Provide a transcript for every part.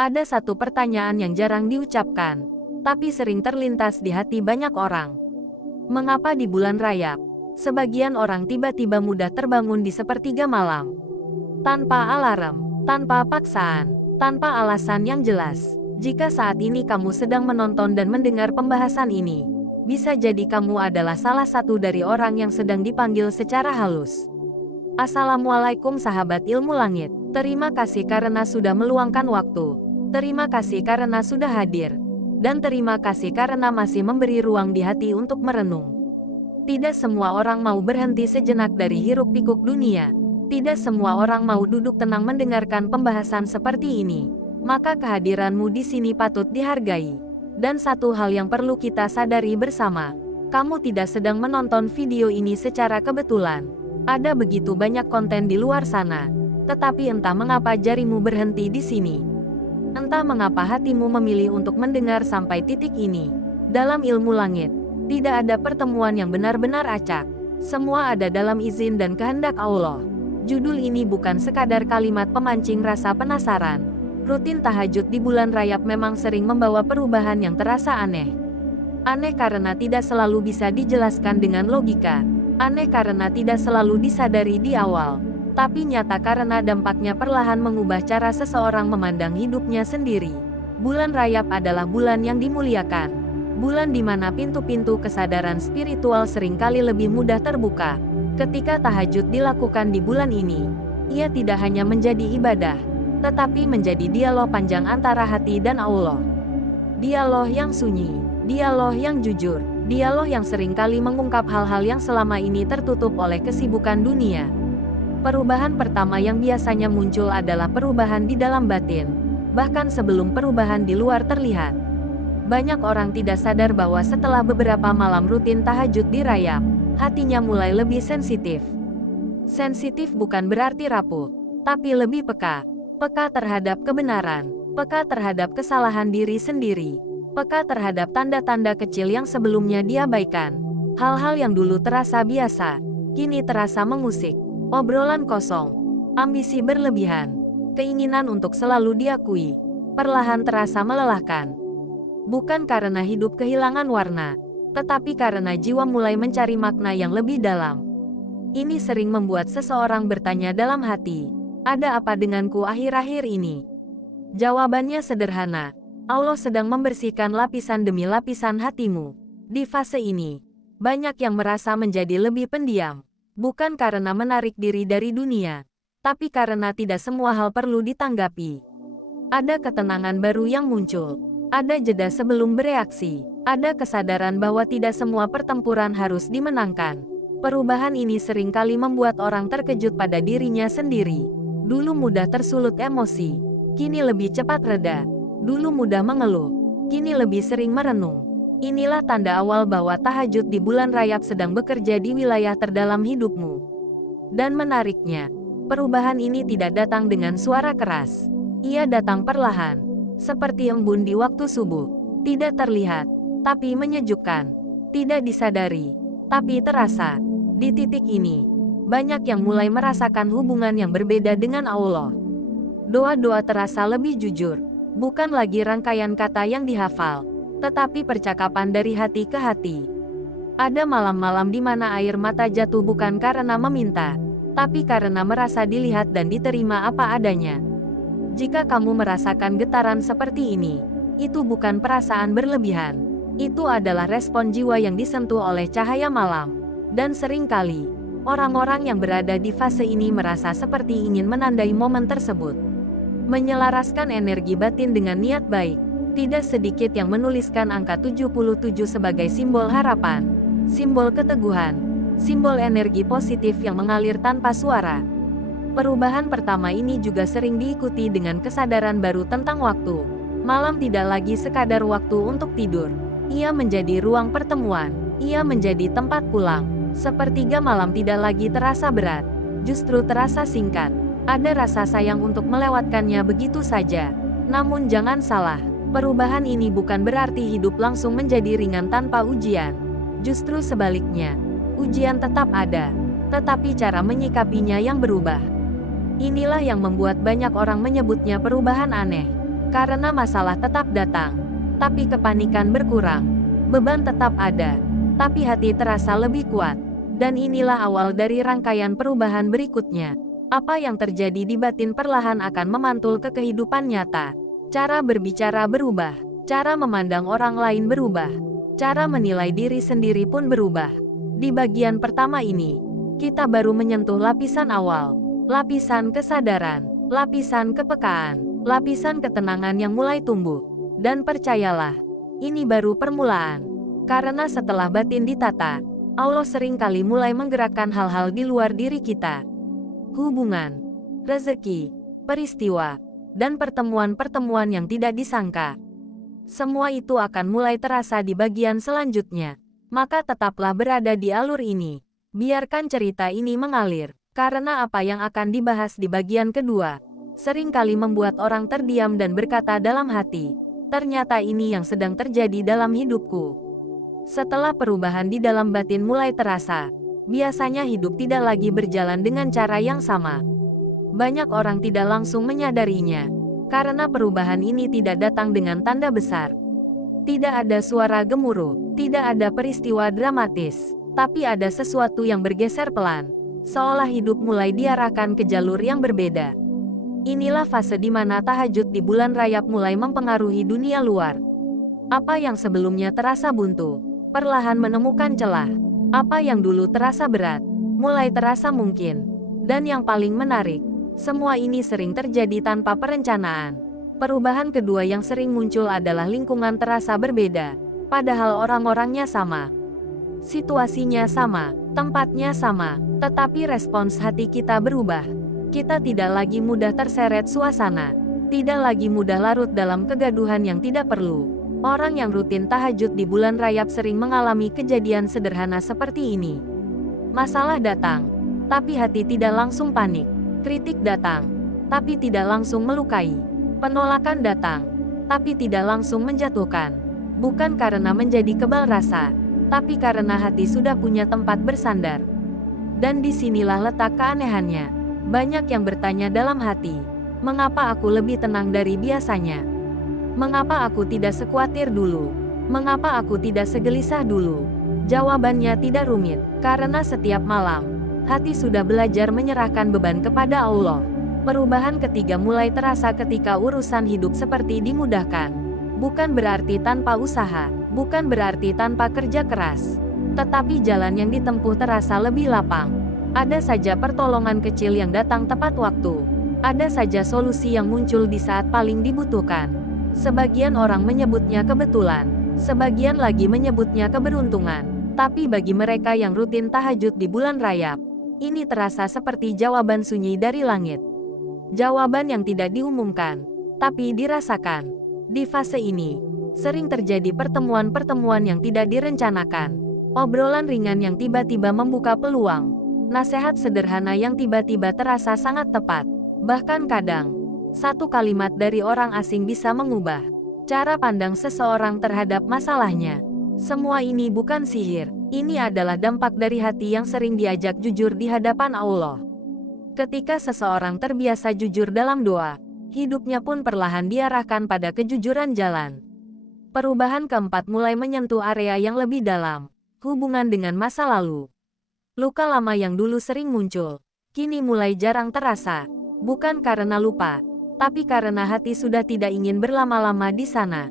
Ada satu pertanyaan yang jarang diucapkan, tapi sering terlintas di hati banyak orang. Mengapa di bulan rayap, sebagian orang tiba-tiba mudah terbangun di sepertiga malam? Tanpa alarm, tanpa paksaan, tanpa alasan yang jelas. Jika saat ini kamu sedang menonton dan mendengar pembahasan ini, bisa jadi kamu adalah salah satu dari orang yang sedang dipanggil secara halus. Assalamualaikum sahabat ilmu langit. Terima kasih karena sudah meluangkan waktu. Terima kasih karena sudah hadir. Dan terima kasih karena masih memberi ruang di hati untuk merenung. Tidak semua orang mau berhenti sejenak dari hiruk-pikuk dunia. Tidak semua orang mau duduk tenang mendengarkan pembahasan seperti ini. Maka kehadiranmu di sini patut dihargai. Dan satu hal yang perlu kita sadari bersama, kamu tidak sedang menonton video ini secara kebetulan. Ada begitu banyak konten di luar sana, tetapi entah mengapa jarimu berhenti di sini. Entah mengapa hatimu memilih untuk mendengar sampai titik ini. Dalam ilmu langit, tidak ada pertemuan yang benar-benar acak. Semua ada dalam izin dan kehendak Allah. Judul ini bukan sekadar kalimat pemancing rasa penasaran. Rutin tahajud di bulan rayap memang sering membawa perubahan yang terasa aneh. Aneh karena tidak selalu bisa dijelaskan dengan logika. Aneh karena tidak selalu disadari di awal. Tapi nyata karena dampaknya perlahan mengubah cara seseorang memandang hidupnya sendiri. Bulan rayap adalah bulan yang dimuliakan. Bulan di mana pintu-pintu kesadaran spiritual seringkali lebih mudah terbuka. Ketika tahajud dilakukan di bulan ini, ia tidak hanya menjadi ibadah, tetapi menjadi dialog panjang antara hati dan Allah. Dialog yang sunyi, dialog yang jujur, dialog yang seringkali mengungkap hal-hal yang selama ini tertutup oleh kesibukan dunia. Perubahan pertama yang biasanya muncul adalah perubahan di dalam batin, bahkan sebelum perubahan di luar terlihat. Banyak orang tidak sadar bahwa setelah beberapa malam rutin tahajud dirayap, hatinya mulai lebih sensitif. Sensitif bukan berarti rapuh, tapi lebih peka. Peka terhadap kebenaran, peka terhadap kesalahan diri sendiri, peka terhadap tanda-tanda kecil yang sebelumnya diabaikan. Hal-hal yang dulu terasa biasa, kini terasa mengusik. Obrolan kosong, ambisi berlebihan, keinginan untuk selalu diakui, perlahan terasa melelahkan. Bukan karena hidup kehilangan warna, tetapi karena jiwa mulai mencari makna yang lebih dalam. Ini sering membuat seseorang bertanya dalam hati, ada apa denganku akhir-akhir ini? Jawabannya sederhana, Allah sedang membersihkan lapisan demi lapisan hatimu. Di fase ini, banyak yang merasa menjadi lebih pendiam. Bukan karena menarik diri dari dunia, tapi karena tidak semua hal perlu ditanggapi. Ada ketenangan baru yang muncul, ada jeda sebelum bereaksi, ada kesadaran bahwa tidak semua pertempuran harus dimenangkan. Perubahan ini seringkali membuat orang terkejut pada dirinya sendiri. Dulu mudah tersulut emosi, kini lebih cepat reda. Dulu mudah mengeluh, kini lebih sering merenung. Inilah tanda awal bahwa tahajud di bulan rayap sedang bekerja di wilayah terdalam hidupmu. Dan menariknya, perubahan ini tidak datang dengan suara keras. Ia datang perlahan, seperti embun di waktu subuh. Tidak terlihat, tapi menyejukkan. Tidak disadari, tapi terasa. Di titik ini, banyak yang mulai merasakan hubungan yang berbeda dengan Allah. Doa-doa terasa lebih jujur, bukan lagi rangkaian kata yang dihafal, tetapi percakapan dari hati ke hati. Ada malam-malam di mana air mata jatuh bukan karena meminta, tapi karena merasa dilihat dan diterima apa adanya. Jika kamu merasakan getaran seperti ini, itu bukan perasaan berlebihan. Itu adalah respon jiwa yang disentuh oleh cahaya malam. Dan seringkali, orang-orang yang berada di fase ini merasa seperti ingin menandai momen tersebut. Menyelaraskan energi batin dengan niat baik. Tidak sedikit yang menuliskan angka 77 sebagai simbol harapan, simbol keteguhan, simbol energi positif yang mengalir tanpa suara. Perubahan pertama ini juga sering diikuti dengan kesadaran baru tentang waktu. Malam tidak lagi sekadar waktu untuk tidur. Ia menjadi ruang pertemuan, ia menjadi tempat pulang. Sepertiga malam tidak lagi terasa berat, justru terasa singkat. Ada rasa sayang untuk melewatkannya begitu saja. Namun jangan salah. Perubahan ini bukan berarti hidup langsung menjadi ringan tanpa ujian. Justru sebaliknya, ujian tetap ada, tetapi cara menyikapinya yang berubah. Inilah yang membuat banyak orang menyebutnya perubahan aneh. Karena masalah tetap datang, tapi kepanikan berkurang. Beban tetap ada, tapi hati terasa lebih kuat. Dan inilah awal dari rangkaian perubahan berikutnya. Apa yang terjadi di batin perlahan akan memantul ke kehidupan nyata. Cara berbicara berubah, cara memandang orang lain berubah, cara menilai diri sendiri pun berubah. Di bagian pertama ini, kita baru menyentuh lapisan awal, lapisan kesadaran, lapisan kepekaan, lapisan ketenangan yang mulai tumbuh. Dan percayalah, ini baru permulaan. Karena setelah batin ditata, Allah seringkali mulai menggerakkan hal-hal di luar diri kita. Hubungan, rezeki, peristiwa, dan pertemuan-pertemuan yang tidak disangka. Semua itu akan mulai terasa di bagian selanjutnya. Maka tetaplah berada di alur ini. Biarkan cerita ini mengalir. Karena apa yang akan dibahas di bagian kedua seringkali membuat orang terdiam dan berkata dalam hati, ternyata ini yang sedang terjadi dalam hidupku. Setelah perubahan di dalam batin mulai terasa, biasanya hidup tidak lagi berjalan dengan cara yang sama. Banyak orang tidak langsung menyadarinya, karena perubahan ini tidak datang dengan tanda besar. Tidak ada suara gemuruh, tidak ada peristiwa dramatis, tapi ada sesuatu yang bergeser pelan, seolah hidup mulai diarahkan ke jalur yang berbeda. Inilah fase di mana tahajud di bulan Rajab mulai mempengaruhi dunia luar. Apa yang sebelumnya terasa buntu, perlahan menemukan celah. Apa yang dulu terasa berat, mulai terasa mungkin. Dan yang paling menarik, semua ini sering terjadi tanpa perencanaan. Perubahan kedua yang sering muncul adalah lingkungan terasa berbeda, padahal orang-orangnya sama. Situasinya sama, tempatnya sama, tetapi respons hati kita berubah. Kita tidak lagi mudah terseret suasana, tidak lagi mudah larut dalam kegaduhan yang tidak perlu. Orang yang rutin tahajud di bulan Rajab sering mengalami kejadian sederhana seperti ini. Masalah datang, tapi hati tidak langsung panik. Kritik datang, tapi tidak langsung melukai. Penolakan datang, tapi tidak langsung menjatuhkan. Bukan karena menjadi kebal rasa, tapi karena hati sudah punya tempat bersandar. Dan disinilah letak keanehannya. Banyak yang bertanya dalam hati, mengapa aku lebih tenang dari biasanya? Mengapa aku tidak sekuatir dulu? Mengapa aku tidak segelisah dulu? Jawabannya tidak rumit, karena setiap malam, hati sudah belajar menyerahkan beban kepada Allah. Perubahan ketiga mulai terasa ketika urusan hidup seperti dimudahkan. Bukan berarti tanpa usaha, bukan berarti tanpa kerja keras, tetapi jalan yang ditempuh terasa lebih lapang. Ada saja pertolongan kecil yang datang tepat waktu. Ada saja solusi yang muncul di saat paling dibutuhkan. Sebagian orang menyebutnya kebetulan, sebagian lagi menyebutnya keberuntungan. Tapi bagi mereka yang rutin tahajud di bulan Rajab, ini terasa seperti jawaban sunyi dari langit. Jawaban yang tidak diumumkan, tapi dirasakan. Di fase ini, sering terjadi pertemuan-pertemuan yang tidak direncanakan. Obrolan ringan yang tiba-tiba membuka peluang. Nasihat sederhana yang tiba-tiba terasa sangat tepat. Bahkan kadang, satu kalimat dari orang asing bisa mengubah cara pandang seseorang terhadap masalahnya. Semua ini bukan sihir, ini adalah dampak dari hati yang sering diajak jujur di hadapan Allah. Ketika seseorang terbiasa jujur dalam doa, hidupnya pun perlahan diarahkan pada kejujuran jalan. Perubahan keempat mulai menyentuh area yang lebih dalam, hubungan dengan masa lalu. Luka lama yang dulu sering muncul, kini mulai jarang terasa, bukan karena lupa, tapi karena hati sudah tidak ingin berlama-lama di sana.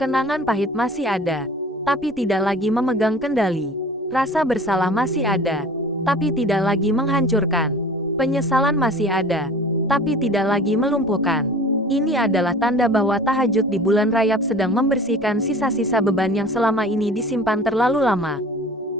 Kenangan pahit masih ada, tapi tidak lagi memegang kendali. Rasa bersalah masih ada, tapi tidak lagi menghancurkan. Penyesalan masih ada, tapi tidak lagi melumpuhkan. Ini adalah tanda bahwa tahajud di bulan Rajab sedang membersihkan sisa-sisa beban yang selama ini disimpan terlalu lama.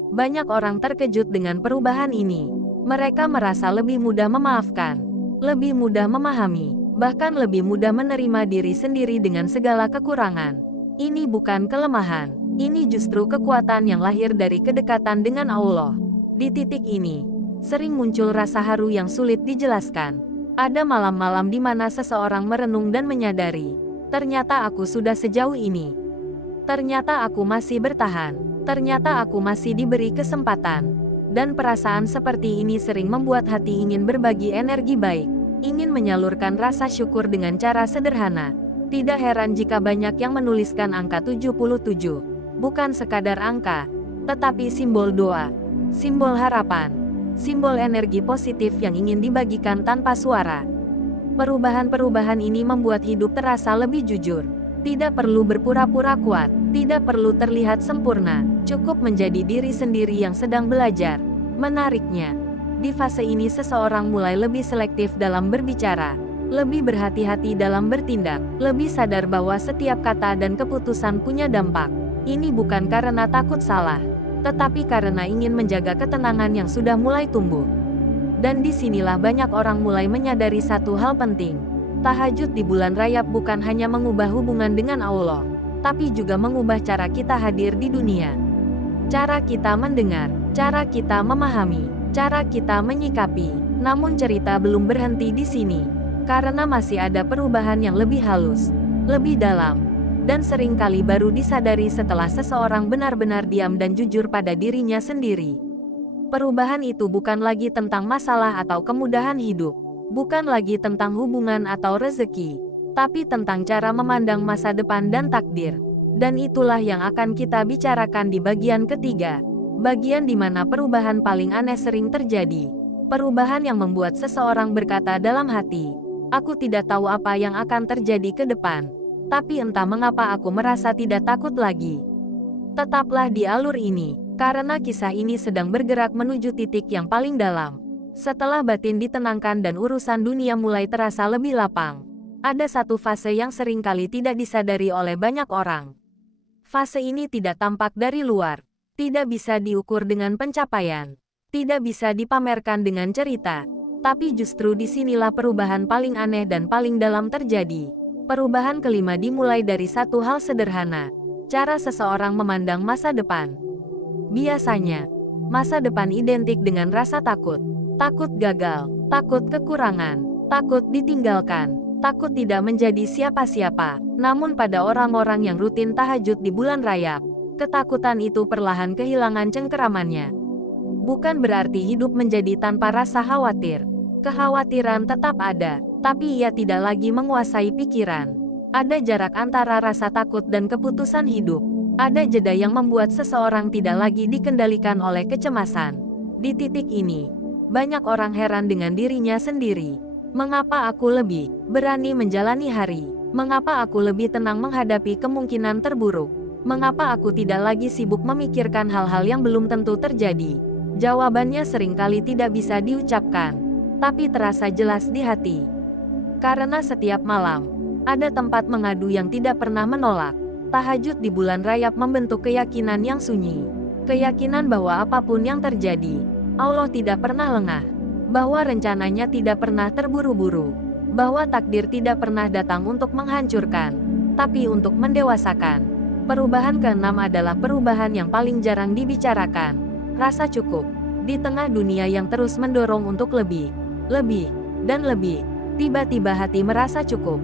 Banyak orang terkejut dengan perubahan ini. Mereka merasa lebih mudah memaafkan, lebih mudah memahami, bahkan lebih mudah menerima diri sendiri dengan segala kekurangan. Ini bukan kelemahan, ini justru kekuatan yang lahir dari kedekatan dengan Allah. Di titik ini, sering muncul rasa haru yang sulit dijelaskan. Ada malam-malam di mana seseorang merenung dan menyadari, ternyata aku sudah sejauh ini. Ternyata aku masih bertahan, ternyata aku masih diberi kesempatan. Dan perasaan seperti ini sering membuat hati ingin berbagi energi baik, ingin menyalurkan rasa syukur dengan cara sederhana. Tidak heran jika banyak yang menuliskan angka 77. Bukan sekadar angka, tetapi simbol doa, simbol harapan, simbol energi positif yang ingin dibagikan tanpa suara. Perubahan-perubahan ini membuat hidup terasa lebih jujur. Tidak perlu berpura-pura kuat, tidak perlu terlihat sempurna, cukup menjadi diri sendiri yang sedang belajar. Menariknya, di fase ini seseorang mulai lebih selektif dalam berbicara, lebih berhati-hati dalam bertindak, lebih sadar bahwa setiap kata dan keputusan punya dampak. Ini bukan karena takut salah, tetapi karena ingin menjaga ketenangan yang sudah mulai tumbuh. Dan disinilah banyak orang mulai menyadari satu hal penting. Tahajud di bulan Rajab bukan hanya mengubah hubungan dengan Allah, tapi juga mengubah cara kita hadir di dunia. Cara kita mendengar, cara kita memahami, cara kita menyikapi. Namun cerita belum berhenti di sini, karena masih ada perubahan yang lebih halus, lebih dalam, dan seringkali baru disadari setelah seseorang benar-benar diam dan jujur pada dirinya sendiri. Perubahan itu bukan lagi tentang masalah atau kemudahan hidup, bukan lagi tentang hubungan atau rezeki, tapi tentang cara memandang masa depan dan takdir. Dan itulah yang akan kita bicarakan di bagian ketiga, bagian di mana perubahan paling aneh sering terjadi. Perubahan yang membuat seseorang berkata dalam hati, "Aku tidak tahu apa yang akan terjadi ke depan, tapi entah mengapa aku merasa tidak takut lagi." Tetaplah di alur ini, karena kisah ini sedang bergerak menuju titik yang paling dalam. Setelah batin ditenangkan dan urusan dunia mulai terasa lebih lapang, ada satu fase yang seringkali tidak disadari oleh banyak orang. Fase ini tidak tampak dari luar, tidak bisa diukur dengan pencapaian, tidak bisa dipamerkan dengan cerita, tapi justru disinilah perubahan paling aneh dan paling dalam terjadi. Perubahan kelima dimulai dari satu hal sederhana, cara seseorang memandang masa depan. Biasanya, masa depan identik dengan rasa takut. Takut gagal, takut kekurangan, takut ditinggalkan, takut tidak menjadi siapa-siapa. Namun pada orang-orang yang rutin tahajud di bulan Rajab, ketakutan itu perlahan kehilangan cengkeramannya. Bukan berarti hidup menjadi tanpa rasa khawatir. Kekhawatiran tetap ada, tapi ia tidak lagi menguasai pikiran. Ada jarak antara rasa takut dan keputusan hidup. Ada jeda yang membuat seseorang tidak lagi dikendalikan oleh kecemasan. Di titik ini, banyak orang heran dengan dirinya sendiri. Mengapa aku lebih berani menjalani hari? Mengapa aku lebih tenang menghadapi kemungkinan terburuk? Mengapa aku tidak lagi sibuk memikirkan hal-hal yang belum tentu terjadi? Jawabannya seringkali tidak bisa diucapkan, tapi terasa jelas di hati. Karena setiap malam, ada tempat mengadu yang tidak pernah menolak. Tahajud di bulan Rajab membentuk keyakinan yang sunyi. Keyakinan bahwa apapun yang terjadi, Allah tidak pernah lengah. Bahwa rencananya tidak pernah terburu-buru. Bahwa takdir tidak pernah datang untuk menghancurkan, tapi untuk mendewasakan. Perubahan keenam adalah perubahan yang paling jarang dibicarakan. Rasa cukup. Di tengah dunia yang terus mendorong untuk lebih, dan lebih, tiba-tiba hati merasa cukup.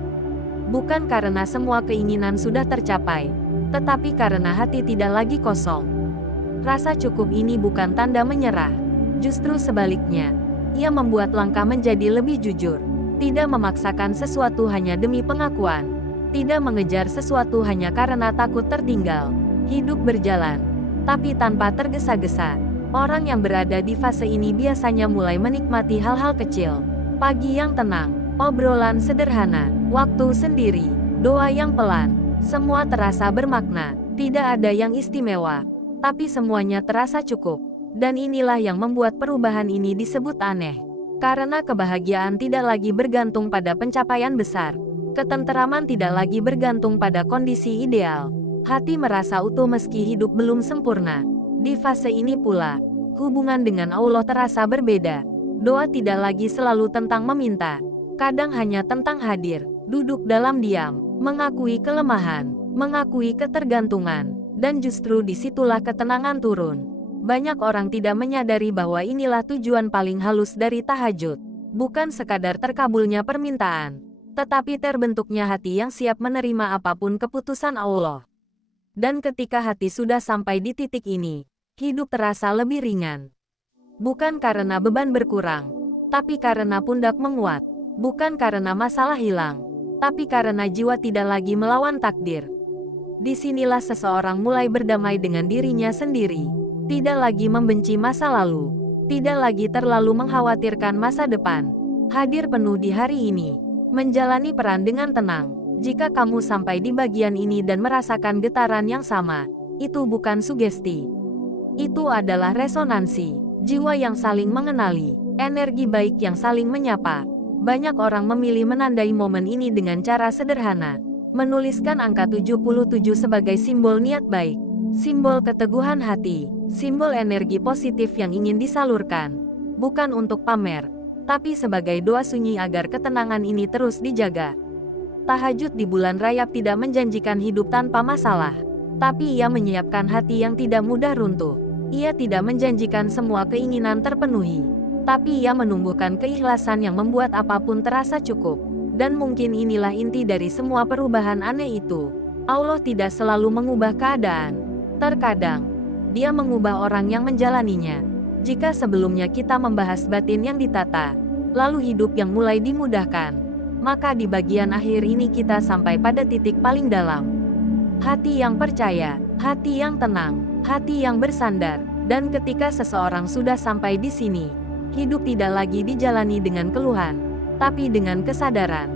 Bukan karena semua keinginan sudah tercapai, tetapi karena hati tidak lagi kosong. Rasa cukup ini bukan tanda menyerah. Justru sebaliknya, ia membuat langkah menjadi lebih jujur. Tidak memaksakan sesuatu hanya demi pengakuan. Tidak mengejar sesuatu hanya karena takut tertinggal. Hidup berjalan, tapi tanpa tergesa-gesa. Orang yang berada di fase ini biasanya mulai menikmati hal-hal kecil. Pagi yang tenang, obrolan sederhana, waktu sendiri, doa yang pelan, semua terasa bermakna. Tidak ada yang istimewa, tapi semuanya terasa cukup. Dan inilah yang membuat perubahan ini disebut aneh. Karena kebahagiaan tidak lagi bergantung pada pencapaian besar. Ketenteraman tidak lagi bergantung pada kondisi ideal. Hati merasa utuh meski hidup belum sempurna. Di fase ini pula, hubungan dengan Allah terasa berbeda. Doa tidak lagi selalu tentang meminta. Kadang hanya tentang hadir, duduk dalam diam, mengakui kelemahan, mengakui ketergantungan, dan justru disitulah ketenangan turun. Banyak orang tidak menyadari bahwa inilah tujuan paling halus dari tahajud. Bukan sekadar terkabulnya permintaan, tetapi terbentuknya hati yang siap menerima apapun keputusan Allah. Dan ketika hati sudah sampai di titik ini, hidup terasa lebih ringan. Bukan karena beban berkurang, tapi karena pundak menguat. Bukan karena masalah hilang, tapi karena jiwa tidak lagi melawan takdir. Disinilah seseorang mulai berdamai dengan dirinya sendiri, tidak lagi membenci masa lalu, tidak lagi terlalu mengkhawatirkan masa depan. Hadir penuh di hari ini, menjalani peran dengan tenang. Jika kamu sampai di bagian ini dan merasakan getaran yang sama, itu bukan sugesti. Itu adalah resonansi, jiwa yang saling mengenali, energi baik yang saling menyapa. Banyak orang memilih menandai momen ini dengan cara sederhana. Menuliskan angka 77 sebagai simbol niat baik, simbol keteguhan hati, simbol energi positif yang ingin disalurkan. Bukan untuk pamer, tapi sebagai doa sunyi agar ketenangan ini terus dijaga. Tahajud di bulan Rajab tidak menjanjikan hidup tanpa masalah, tapi ia menyiapkan hati yang tidak mudah runtuh. Ia tidak menjanjikan semua keinginan terpenuhi, tapi ia menumbuhkan keikhlasan yang membuat apapun terasa cukup. Dan mungkin inilah inti dari semua perubahan aneh itu. Allah tidak selalu mengubah keadaan. Terkadang, Dia mengubah orang yang menjalaninya. Jika sebelumnya kita membahas batin yang ditata, lalu hidup yang mulai dimudahkan, maka di bagian akhir ini kita sampai pada titik paling dalam. Hati yang percaya, hati yang tenang, hati yang bersandar. Dan ketika seseorang sudah sampai di sini, hidup tidak lagi dijalani dengan keluhan, tapi dengan kesadaran.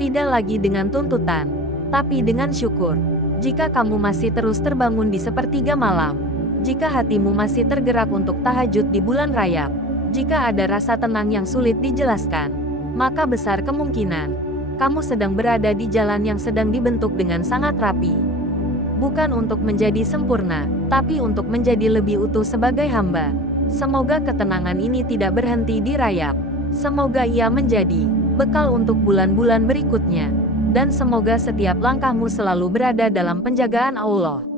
Tidak lagi dengan tuntutan, tapi dengan syukur. Jika kamu masih terus terbangun di sepertiga malam, jika hatimu masih tergerak untuk tahajud di bulan Rajab, jika ada rasa tenang yang sulit dijelaskan, maka besar kemungkinan kamu sedang berada di jalan yang sedang dibentuk dengan sangat rapi. Bukan untuk menjadi sempurna, tapi untuk menjadi lebih utuh sebagai hamba. Semoga ketenangan ini tidak berhenti di Rajab. Semoga ia menjadi bekal untuk bulan-bulan berikutnya. Dan semoga setiap langkahmu selalu berada dalam penjagaan Allah.